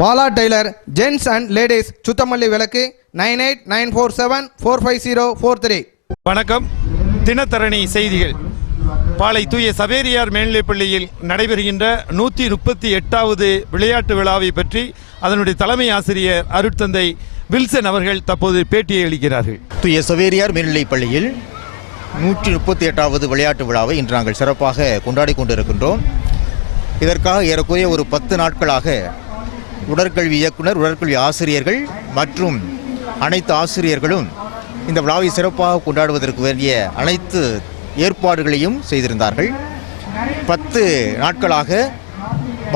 Bala tailor gents and ladies Suthamalli விளக்கு 9894745043. வணக்கம். தினத்தரணி செய்திகள். பாளை தூய சவேரியார் மேல்நிலைப்பள்ளியில் நடைபெறுகின்ற 138வது விளையாட்டு விழாவை பற்றி அதனுடைய தலைமை ஆசிரியர் அருட்தந்தை வில்சன் அவர்கள் தற்போது பேட்டியை அளிக்கிறார்கள். தூய சவேரியார் மேல்நிலைப்பள்ளியில் 138வது விளையாட்டு விழாவை இன்று நாங்கள் சிறப்பாக கொண்டாடி கொண்டிருக்கின்றோம். இதற்காக ஏறக்குறைய ஒரு 10 நாட்களாக உடற்கல்வி இயக்குனர், உடற்கல்வி ஆசிரியர்கள் மற்றும் அனைத்து ஆசிரியர்களும் இந்த விழாவை சிறப்பாக கொண்டாடுவதற்கு வேண்டிய அனைத்து ஏற்பாடுகளையும் செய்திருந்தார்கள். 10 நாட்களாக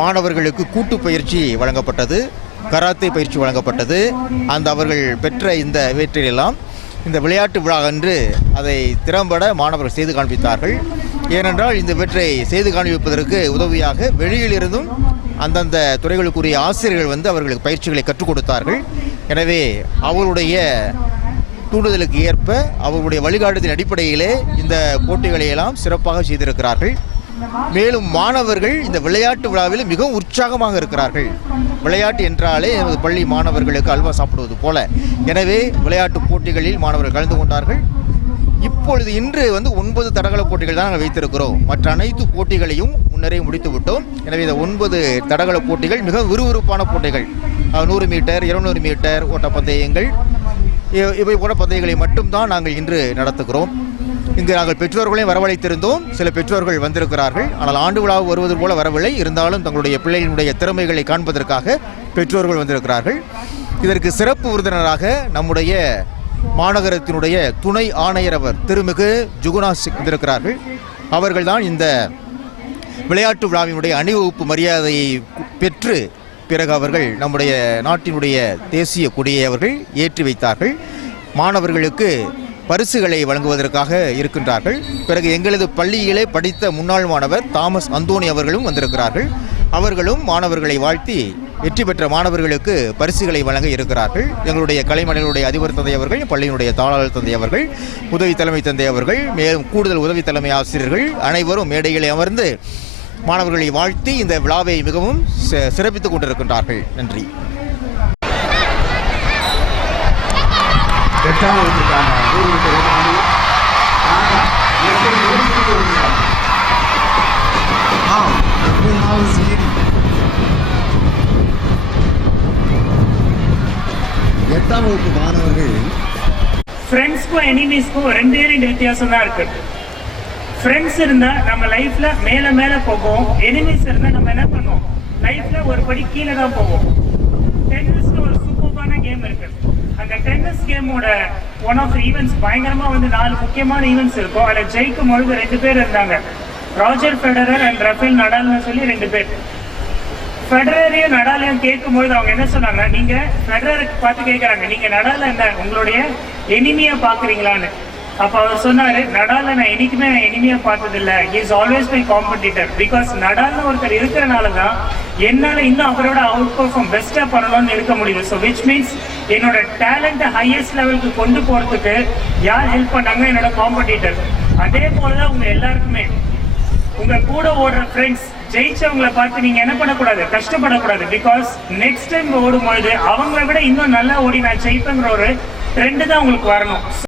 மாணவர்களுக்கு கூட்டு பயிற்சி வழங்கப்பட்டது, கராத்தே பயிற்சி வழங்கப்பட்டது. அவர்கள் பெற்ற இந்த இவற்றையெல்லாம் இந்த விளையாட்டு விழா அன்று அதை திறம்பட மாணவர்கள் செய்து காண்பித்தார்கள். ஏனென்றால் இந்த இவற்றை செய்து காண்பிப்பதற்கு உதவியாக வெளியிலிருந்தும் அந்தந்த துறைகளுக்குரிய ஆசிரியர்கள் அவர்களுக்கு பயிற்சிகளை கற்றுக் கொடுத்தார்கள். எனவே அவருடைய தூண்டுதலுக்கு ஏற்ப அவர்களுடைய வழிகாட்டுதலின் அடிப்படையிலே இந்த போட்டிகளை எல்லாம் சிறப்பாக செய்திருக்கிறார்கள். மேலும் மாணவர்கள் இந்த விளையாட்டு விழாவில் மிகவும் உற்சாகமாக இருக்கிறார்கள். விளையாட்டு என்றாலே நமது பள்ளி மாணவர்களுக்கு அல்வா சாப்பிடுவது போல. எனவே விளையாட்டு போட்டிகளில் மாணவர்கள் கலந்து கொண்டார்கள். இப்பொழுது இன்று 9 தடகள போட்டிகள் தான் நாங்கள் வைத்திருக்கிறோம். மற்ற அனைத்து போட்டிகளையும் முன்னரே முடித்து விட்டோம். எனவே இந்த 9 தடகள போட்டிகள் மிக விறுவிறுப்பான போட்டிகள். 100 மீட்டர், 200 மீட்டர் ஓட்டப்பந்தயங்கள், இவை போன்ற பந்தயங்களை மட்டும்தான் நாங்கள் இன்று நடத்துகிறோம். இங்கு நாங்கள் பெற்றோர்களையும் வரவழைத்திருந்தோம். சில பெற்றோர்கள் வந்திருக்கிறார்கள். ஆனால் ஆண்டு விழா வருவது போல வரவில்லை. இருந்தாலும் தங்களுடைய பிள்ளைகளுடைய திறமைகளை காண்பதற்காக பெற்றோர்கள் வந்திருக்கிறார்கள். இதற்கு சிறப்பு விருந்தினராக நம்முடைய மாநகரத்தினுடைய துணை ஆணையர் அவர் திருமிகு ஜுகுநாத் வந்திருக்கிறார்கள். அவர்கள்தான் இந்த விளையாட்டு விழாவினுடைய அணிவகுப்பு மரியாதையை பெற்று பிறகு அவர்கள் நம்முடைய நாட்டினுடைய தேசிய கொடியை அவர்கள் ஏற்றி வைத்தார்கள். மாணவர்களுக்கு பரிசுகளை வழங்குவதற்காக இருக்கின்றார்கள். பிறகு எங்களது பள்ளியிலே படித்த முன்னாள் மாணவர் தாமஸ் அந்தோனி அவர்களும் வந்திருக்கிறார்கள். அவர்களும் மாணவர்களை வாழ்த்தி வெற்றி பெற்ற மாணவர்களுக்கு பரிசுகளை வழங்க இருக்கிறார்கள். எங்களுடைய கலைமணிகளுடைய அதிபர் தந்தை அவர்கள், பள்ளியினுடைய தாளாளர் தந்தை அவர்கள், உதவி தலைமை தந்தை அவர்கள், மேலும் கூடுதல் உதவி தலைமை ஆசிரியர்கள் அனைவரும் மேடைகளை அமர்ந்து மாணவர்களை வாழ்த்தி இந்த விழாவை மிகவும் சிறப்பித்துக் கொண்டிருக்கின்றார்கள். நன்றி. எட்டாம் வகுப்பு மாணவர்கள் ஃப்ரெண்ட்ஸ்க்கும் எனிமீஸ்க்கும் ரெண்டு வித்தியாசம் தான் இருக்கு. ஃப்ரெண்ட்ஸ் இருந்தா நம்ம லைஃப்ல மேல மேல போகும். எனிமீஸ் இருந்தா நம்ம என்ன பண்ணுவோம், லைஃப்ல ஒரு படி கீழே தான் போவோம். டென்னிஸ்ல ஒரு சூப்பரான கேம் இருக்கு. அந்த டென்னிஸ் கேமோட ஒன் ஆஃப் ஈவெண்ட்ஸ் பயங்கரமா 4 முக்கியமான ஈவெண்ட்ஸ் இருக்கும். அதில் ஜெயிக்கும் பொழுது 2 பேர் இருந்தாங்க, ராஜர் ஃபெடரர் அண்ட் ரஃபேல் நடால்னு சொல்லி 2 பேர். ஃபெடரரையும் நடாலையும் கேட்கும்பொழுது அவங்க என்ன சொன்னாங்க, நீங்க ஃபெடரருக்கு பார்த்து கேட்கறாங்க, நீங்க நடால என்ன உங்களுடைய எனிமியா பாக்குறீங்களான்னு. அப்ப அவர் சொன்னாரு, நடால நான் என்னைக்குமே எனிமியா பார்த்ததில்ல, he is always my competitor. Because நடால்னு ஒருத்தர் இருக்கிறனாலதான் என்னால இன்னும் அவரோட அவுட் பர்ஃபார்ம் பெஸ்டா பண்ணணும்னு இருக்க முடியுது. ஸோ விச் மீன்ஸ் என்னோட டேலண்ட்டை ஹையஸ்ட் லெவலுக்கு கொண்டு போறதுக்கு யார் ஹெல்ப் பண்ணாங்க, என்னோட காம்படிட்டர். அதே போலதான் உங்க எல்லாருக்குமே உங்க கூட ஓடுற ஃப்ரெண்ட்ஸ் ஜெயிச்சவங்களை பார்த்து நீங்க என்ன பண்ணக்கூடாது, கஷ்டப்படக்கூடாது. பிகாஸ் நெக்ஸ்ட் டைம் ஓடும்பொழுது அவங்கள விட இன்னும் நல்லா ஓடி நான் ஜெயிப்பேங்கிற ஒரு ட்ரெண்ட் தான் உங்களுக்கு வரணும்.